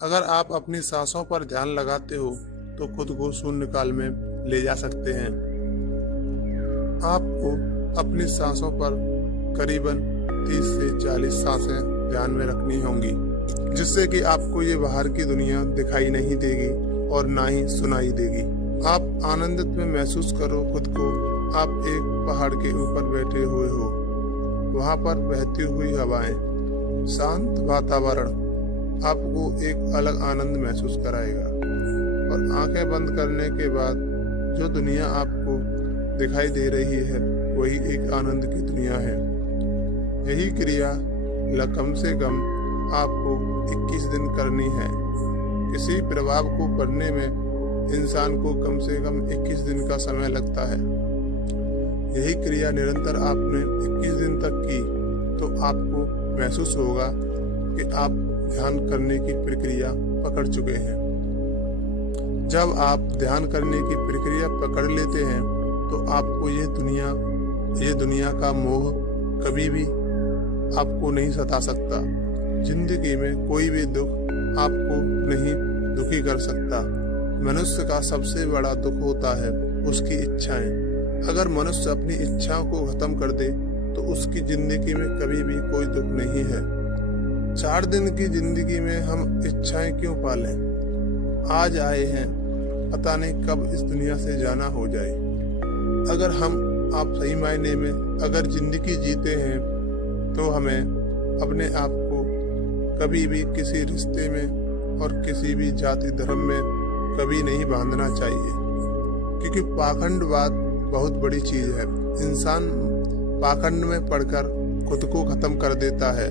अगर आप अपनी सांसों पर ध्यान लगाते हो तो खुद को शून्य काल में ले जा सकते हैं। आपको अपनी सांसों पर करीबन 30 से 40 सांसें ध्यान में रखनी होंगी, जिससे कि आपको ये बाहर की दुनिया दिखाई नहीं देगी और ना ही सुनाई देगी। आप आनंदित में महसूस करो खुद को। आप एक पहाड़ के ऊपर बैठे हुए हो, वहां पर बहती हुई हवाएं, शांत वातावरण आपको एक अलग आनंद महसूस कराएगा। और आंखें बंद करने के बाद जो दुनिया आपको दिखाई दे रही है वही एक आनंद की दुनिया है। यही क्रिया कम से कम आपको 21 दिन करनी है। किसी प्रभाव को पढ़ने में इंसान को कम से कम 21 दिन का समय लगता है। यही क्रिया निरंतर आपने 21 दिन तक की तो आपको महसूस होगा कि आप ध्यान करने की प्रक्रिया पकड़ चुके हैं। जब आप ध्यान करने की प्रक्रिया पकड़ लेते हैं तो आपको ये दुनिया का मोह कभी भी आपको नहीं सता सकता। जिंदगी में कोई भी दुख आपको नहीं दुखी कर सकता। मनुष्य का सबसे बड़ा दुख होता है उसकी इच्छाएं। अगर मनुष्य अपनी इच्छाओं को खत्म कर दे तो उसकी जिंदगी में कभी भी कोई दुख नहीं है। 4 दिन की जिंदगी में हम इच्छाएं क्यों पालें? आज आए हैं, पता नहीं कब इस दुनिया से जाना हो जाए। अगर आप सही मायने में अगर जिंदगी जीते हैं तो हमें अपने आप को कभी भी किसी रिश्ते में और किसी भी जाति धर्म में कभी नहीं बांधना चाहिए, क्योंकि पाखंडवाद बहुत बड़ी चीज है। इंसान पाखंड में पड़कर खुद को खत्म कर देता है,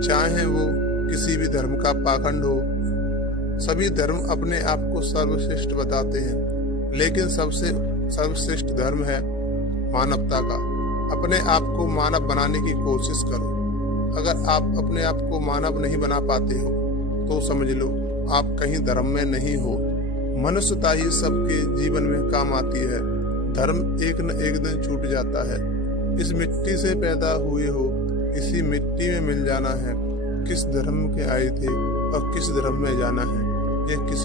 चाहे वो किसी भी धर्म का पाखंड हो। सभी धर्म अपने आप को सर्वश्रेष्ठ बताते हैं, लेकिन सबसे सर्वश्रेष्ठ धर्म है मानवता का। अपने आप को मानव बनाने की कोशिश करो। अगर आप अपने आप को मानव नहीं बना पाते हो तो समझ लो आप कहीं धर्म में नहीं हो। मनुष्यता ही सबके जीवन में काम आती है। धर्म एक न एक दिन छूट जाता है। इस मिट्टी से पैदा हुए हो, इसी मिट्टी में मिल जाना है। किस धर्म के आए थे और किस धर्म में जाना है, ये किस